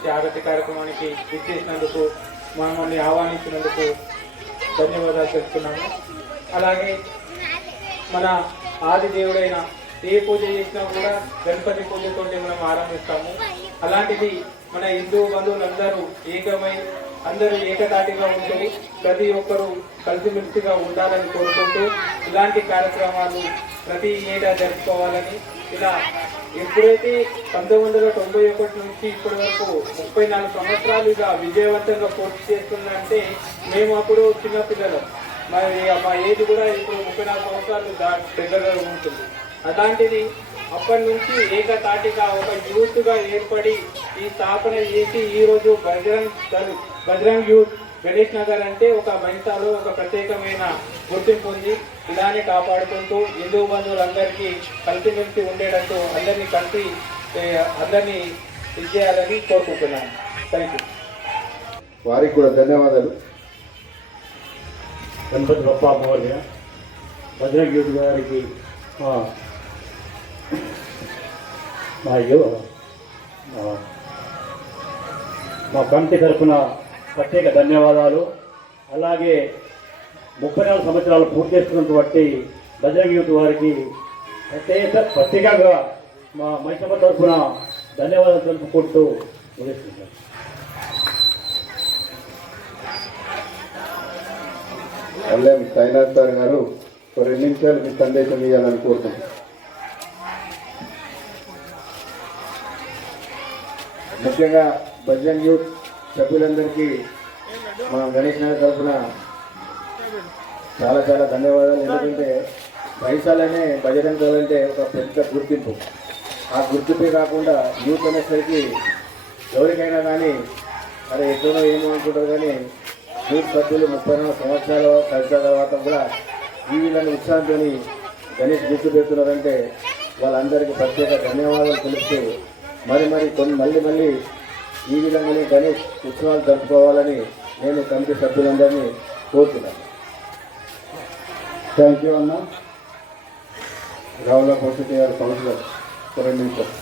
స్వాగత కార్యక్రమానికి ఇచ్చేసినందుకు మమ్మల్ని ఆహ్వానించినందుకు ధన్యవాదాలు తెలుపుతున్నాము. అలాగే మన ఆది దేవుడైన ఏ పూజ చేసినా కూడా గణపతి పూజతో మనం ఆరంభిస్తాము. అలాంటిది మన హిందూ బంధువులందరూ ఏకమై అందరూ ఏకతాటిగా ఉంటూ ప్రతి ఒక్కరూ కలిసిమెలిసిగా ఉండాలని కోరుకుంటూ ఇలాంటి కార్యక్రమాలు ప్రతి ఏటా జరుపుకోవాలని ఇలా ఎప్పుడైతే 1991 నుంచి ఇప్పటి వరకు 34 సంవత్సరాలుగా విజయవంతంగా పూర్తి చేస్తుందంటే మేము అప్పుడు చిన్నపిల్లలు, మరి మా ఏజ్ కూడా ఇప్పుడు 34 సంవత్సరాలు దగ్గరగా ఉంటుంది. అలాంటిది అప్పటి నుంచి ఏకతాటిగా ఒక యూత్గా ఏర్పడి ఈ స్థాపన చేసి ఈరోజు బజరంగ్ యూత్ గణేష్ నగర్ అంటే ఒక మైన్సాలో ఒక ప్రత్యేకమైన గుర్తింపు ఉంది. ఇలానే కాపాడుకుంటూ హిందూ బంధువులందరికీ కలిసిమెలిసి ఉండేటట్టు అందరినీ కలిసి అందరినీ ఇచ్చేయాలని కోరుకుంటున్నాను. Thank you. వారికి కూడా ధన్యవాదాలు. గణపతి బప్పా మౌర్య బజరంగ్ యూత్ గారికి మా కమిటీ తరఫున ప్రత్యేక ధన్యవాదాలు. అలాగే 34 సంవత్సరాలు పూర్తి చేస్తున్నటువంటి బజరంగ్ యూత్ వారికి ప్రత్యేకంగా మా మైసమ్మ తరఫున ధన్యవాదాలు తెలుపుకుంటూ ముగిస్తున్నాను. ఎల్ఎం సాయినాథ్ సార్ గారు 2 నిమిషాలు మీ సందేశం ఇవ్వాలని కోరుతున్నాను. ముఖ్యంగా బజరంగ్ యూత్ సభ్యులందరికీ మా గణేష్ నగర్ తరఫున చాలా చాలా ధన్యవాదాలు. ఎందుకంటే పైసలనే బజరంగ్ దళ్ అంటే ఒక పెద్ద గుర్తింపు. ఆ గుర్తింపే కాకుండా యూత్ అనేసరికి ఎవరికైనా కానీ అరే ఎక్కడో ఏమో అనుకుంటారు, కానీ యూత్ సభ్యులు 34 సంవత్సరాల కలిసిన తర్వాత కూడా ఈ వీళ్ళని ఉత్సాహంతో గణేష్ గుర్తు పెడుతున్నారంటే వాళ్ళందరికీ ప్రత్యేక ధన్యవాదాలు తెలుపుతూ మళ్ళీ ఈ విధంగానే గణేష్ ఉత్సవాలు జరుపుకోవాలని నేను కమిటీ సభ్యులందరినీ కోరుతున్నాను. థ్యాంక్ యూ అన్న. రావుల పోషటి గారు కౌన్సిలర్ 2 నిమిషాలు.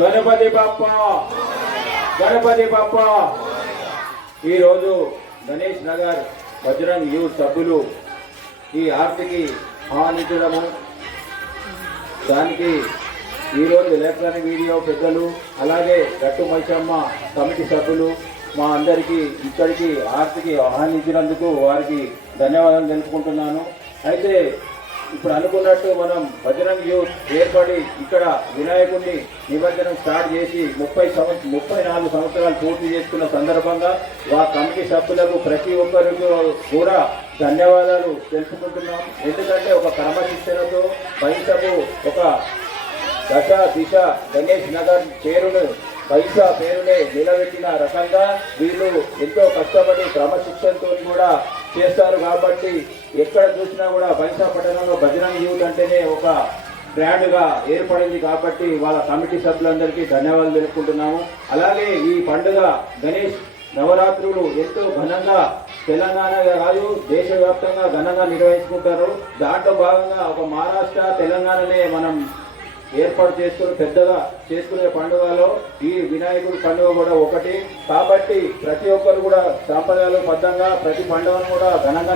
గణపతి బప్పా ఈరోజు గణేష్ నగర్ బజరంగ్ యూత్ సభ్యులు ఈ ఆర్తికి ఆహ్వానించడము, దానికి ఈరోజు ఎలక్ట్రానిక్ వీడియో పెద్దలు అలాగే గట్టు మైసమ్మ కమిటీ సభ్యులు మా అందరికీ ఇక్కడికి ఆర్తికి ఆహ్వానించినందుకు వారికి ధన్యవాదాలు తెలుపుకుంటున్నాను. అయితే ఇప్పుడు అనుకున్నట్టు మనం బజరంగ్ యూత్ ఏర్పడి ఇక్కడ వినాయకుడిని నిమజ్జనం స్టార్ట్ చేసి 34 సంవత్సరాలు పూర్తి చేసుకున్న సందర్భంగా ఆ కమిటీ సభ్యులకు ప్రతి ఒక్కరికి కూడా ధన్యవాదాలు తెలుపుకుంటున్నాం. ఎందుకంటే ఒక క్రమశిక్షణతో పైసకు ఒక దశ దిశ గణేష్ నగర్ పేరునే నిలబెట్టిన రకంగా వీళ్ళు ఎంతో కష్టపడి క్రమశిక్షణతో కూడా చేస్తారు. కాబట్టి ఎక్కడ చూసినా కూడా బైసా పట్టణంలో బజరంగ్ యూత్ అంటేనే ఒక బ్రాండ్గా ఏర్పడింది. కాబట్టి వాళ్ళ కమిటీ సభ్యులందరికీ ధన్యవాదాలు తెలుపుకుంటున్నాము. అలాగే ఈ పండుగ గణేష్ నవరాత్రులు ఎంతో ఘనంగా తెలంగాణ కాదు దేశవ్యాప్తంగా ఘనంగా నిర్వహించుకుంటారు. దాంట్లో భాగంగా ఒక మహారాష్ట్ర తెలంగాణనే మనం ఏర్పాటు చేసుకుని పెద్దగా చేసుకునే పండుగలో ఈ వినాయకుడి పండుగ కూడా ఒకటి. కాబట్టి ప్రతి ఒక్కరు కూడా సాంప్రదాయాలు బద్ధంగా ప్రతి పండుగను కూడా ఘనంగా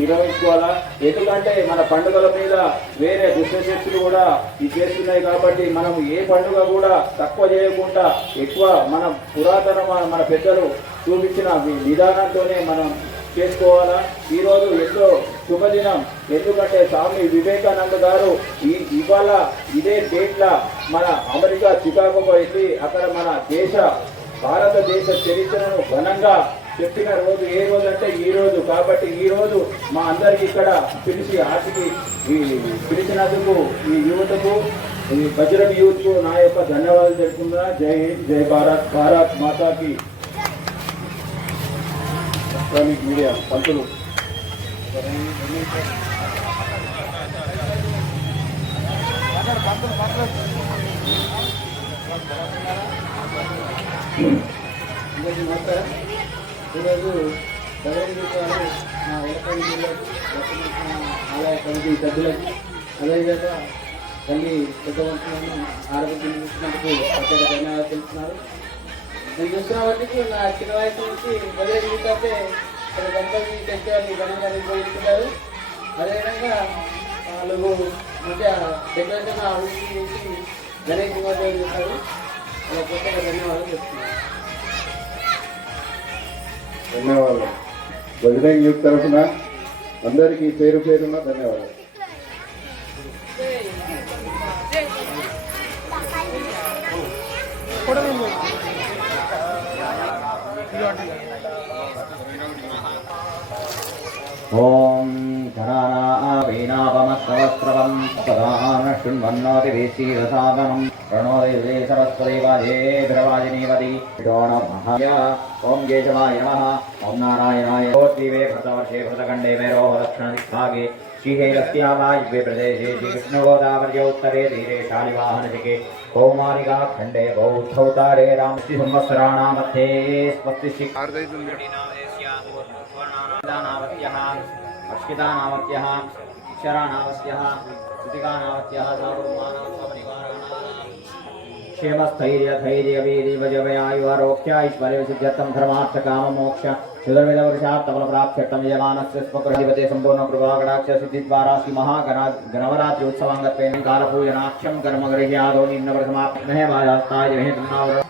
నిర్వహించుకోవాలా. ఎందుకంటే మన పండుగల మీద వేరే దుష్టశక్తులు కూడా ఇది చేస్తున్నాయి. కాబట్టి మనం ఏ పండుగ కూడా తక్కువ చేయకుండా ఎక్కువ మన పురాతన మన పెద్దలు చూపించిన విధానంతోనే మనం చేసుకోవాలా. ఈరోజు ఎంతో శుభదినం. ఎందుకంటే స్వామి వివేకానంద గారు ఇవాళ ఇదే డేట్ల మన అమెరికా చికాగోకు వెళ్ళి అక్కడ మన భారతదేశ చరిత్రను ఘనంగా చెప్పిన రోజు ఏ రోజు అంటే ఈ రోజు. కాబట్టి ఈ రోజు మా అందరికి ఇక్కడ పిలిచి ఆర్టికి పిలిచినందుకు ఈ యువతకు ఈ బజరంగ్ యూత్కు నా యొక్క ధన్యవాదాలు తెలుపుతున్నా. జై హింద్, జై భారత్, భారత్ మాతాకి. ఎలక్ట్రానిక్ మీడియా పంతులు ఈరోజు బజరంగ్ యూత్ వారు మా ఎలక్ట్రానిక్ మీడియా ఆలయ కమిటీ సభ్యులకి అదేవిధంగా తల్లి పెద్దవంతులను ఆరోగ్యం చూసినందుకు ప్రత్యేక ధన్యవాదాలు తెలుపుతున్నారు. నేను చూస్తున్న వాటికి నా చిన్న వయసు నుంచి మొదటి జీవితంటే ఇక్కడ గణపతి ఫెస్టివల్ని ఘనంగా నిర్వహిస్తున్నారు. అదేవిధంగా వాళ్ళు మంచిగా డెకరేషన్ అభివృద్ధి చేసి గణేష్ నిమజ్జనం చేస్తారు. ప్రత్యేక ధన్యవాదాలు చెప్తున్నారు. ధన్యవాదాలు. బజరంగ్ యూత్ తరఫున అందరికీ పేరు పేరున ధన్యవాదాలు. ఓం ఘనానాపమస్రవస్రవం సదాన శృణ్వన్నోతి వేశీరసాదనం ప్రణోదే సరస్వతి వాజే ద్రవాజినీవతి మహాయ. ఓం కేశవాయ నమః. ఓం నారాయణాయ. దివే భృతవర్షే భృతఖండే మేరో దక్షిణదిగ్భాగే श्रीहैलस्यावायव्ये प्रदेशे श्रीकृष्णगोदावर्य उत्तरे तीरे शालिवाहनशिखे कौमारिका खण्डे बौद्धौतारे रामस्य संवत्सराणां मध्ये स्वस्तिशिक्षानावत्यः अक्षितानावत्यः अक्षरानावत्यः श्रुतिकानावत्यः क्षेमस्थैर्यधैर्यवीर्यवजवयायुवारोग्याैश्वर्यसिद्ध्यर्थं धर्मार्थकाममोक्ष चतुर्विधवर्षात्तफलप्राप्त्यर्थं यजमानस्य स्वप्रतिपते सम्पूर्णकृपाकटाक्ष सिद्धिद्वारा श्रीमहागणपरात्योत्सवाङ्गत्वेन कालपूजनाख्यं कर्म गृह्यादो निम्नप्रथमात्महे वाजास्ताय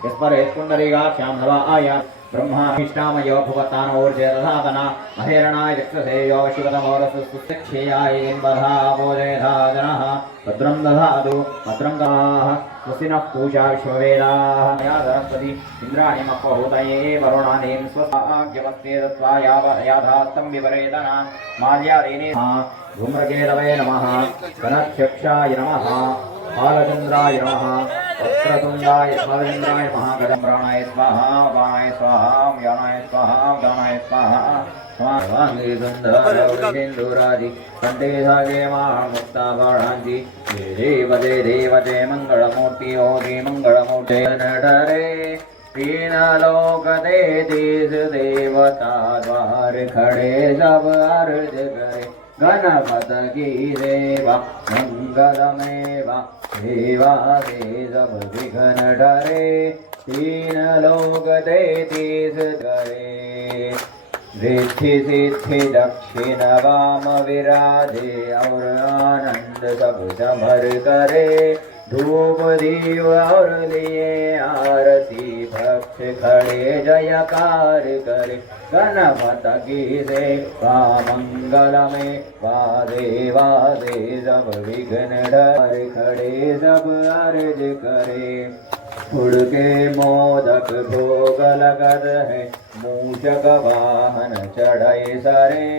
यस्परेत्पुण्डरीकाख्यां नवा आया ब्रह्माष्टामयो भुवतानोर्जे तथातना महेरणाय चक्षसे यो शिवतमोरसुक्षेयाय बधामोदेधा जनः भद्रं दधातु भद्रं गवाः स्वस्तिनः पूजा विश्ववेदाः मया सरस्वती इन्द्राणि मह्वहूतये वरुणानीं स्वस्ताग्यमस्ते दत्त्वा याथास्तं विपरेतना माल्यारेणे धूम्रकेतवे नमः गणचक्षाय नमः बालचन्द्राय नमः वक्रतुण्डाय बालचन्द्राय नमः गजम्राणाय स्वाहा बाणाय स्वाहा व्यानाय स्वाहा गानाय स्वाहा स्वाहांगेन्दुरादि कंठे धागे मुक्ताभरणांति देवते देवते मंगलमूर्ति योगी मंगलमूर्ति नटरे तीनलोक दे देश देवता द्वार खड़े सब अर्ज करे गणपत की सेवा मंगलमेवा सेवा दे सब विघ्न डरे तीन लोक दे देश करे रिद्धि सिद्धि दक्षिण वाम विराजे और आनंद सब जमर करे धूप दीव और लिए आरती भक्त खड़े जयकार करे गणपत की सेवा मंगल में वादे वादे सब विघ्न डर खड़े सब अर्ज करे उड़के मोदक भोग लगत है मूषक वाहन चढ़े सरे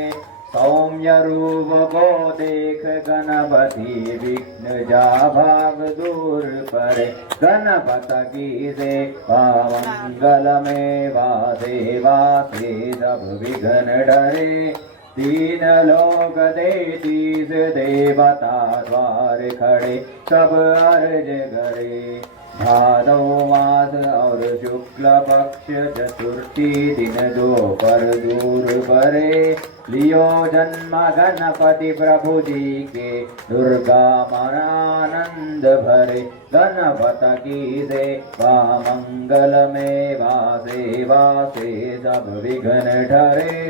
सौम्य रूप को देख गणपति विघ्न जा भाग दूर परे गणपत की सेवा मंगल में वादे वासे सब विघ्न डरे तीन लोक दे तीस देवता द्वार खड़े सब अर्ज करे भादौ मास और शुक्ल पक्ष चतुर्थी दिन दोपहर दूर परे लियो जन्म गणपति प्रभु जी के दुर्गा मनानंद भरे गणपत की सेवा मंगल में वासे वासे सब विघ्न ठरे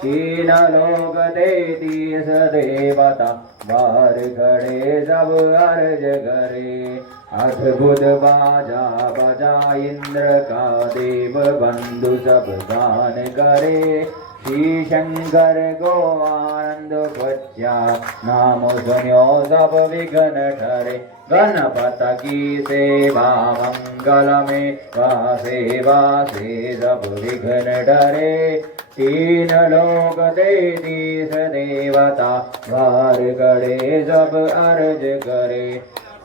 तीन लोक दे तीस देवता बार खड़े सब अर्ज करे अद्भुत बाजा बजा इंद्र का देव बंधु सब गान करे श्री शंकर को आनंद बच्चा नाम सुन्यो सब विघ्न ठरे गणपत की सेवा मंगल में वासे वासे सब विघ्न डरे तीन लोक दे तीस देवता वार गड़े सब अर्ज करे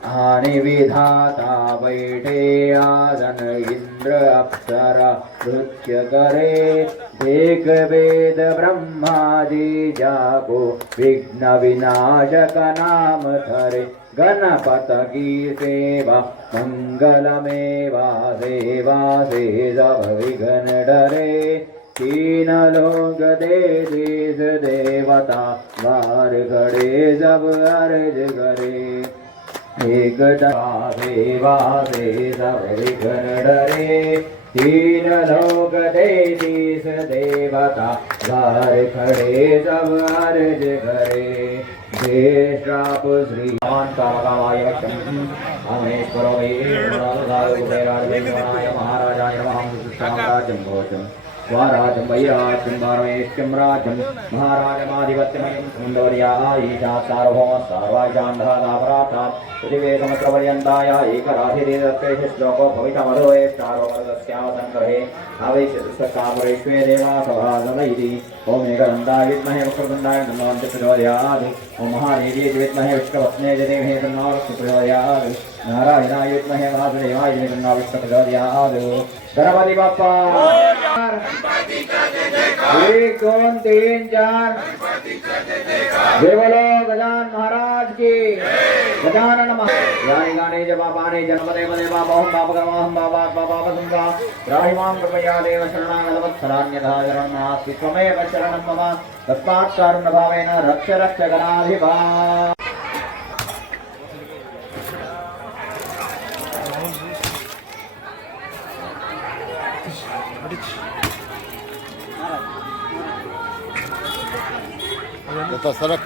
आनि विधाता बैठे आसन इंद्र अप्सरा नृत्य करे देख वेद ब्रह्मा जी जागो विघ्न विनाशक नाम धरे गणपत की सेवा मंगल में वासे वासे सब विघ्न डरे तीन लोक दे देश देवता वार खड़े सब अर्ज करे वासे सब विघ्न डरे तीन लोक देश देवता द्वार खड़े सब अर्ज करे देशाप श्री कामकामाय अमेश्वरो महाराजाय नमः भोजम स्वाराजं वैराज्यं वारमेश्यं राज्यं महाराजमाधिपत्यमयं सुन्दर्यायीशा सार्वभौम सर्वाजान्धादापरातां पृथिवेकमत्रपर्यन्ताय एकराधिदेवत्तेष श्लोको भवितमधोये चारोपरदस्यावसङ्ग्रहे आवेशकामरेष्वे देवासभागमयिति ॐ एकदन्ताय विद्महे वक्रतुण्डाय तन्नो प्रचोदयात् ॐ महादेव्यै विद्महे विष्णुपत्न्यै धीमहि तन्नो प्रचोदयात् नारायणाय विद्महे वासुदेवाय धीमहि तन्नो प्रचोदयात् गणपति बाप्पा 1 2 3 4 देवलो गजान महाराज की गजानन यानी गाने जपाने जन्मदे मदे बाबोहम बाबगमहम बाबा बाबा वसुंगा राहिमां कृपया देव शरणागतवत्सलान्यथा शरणनास्ति त्वमेव शरणं मम तस्मात् कारुण्यभावेन रक्ष रक्ष गणाधिपा सरक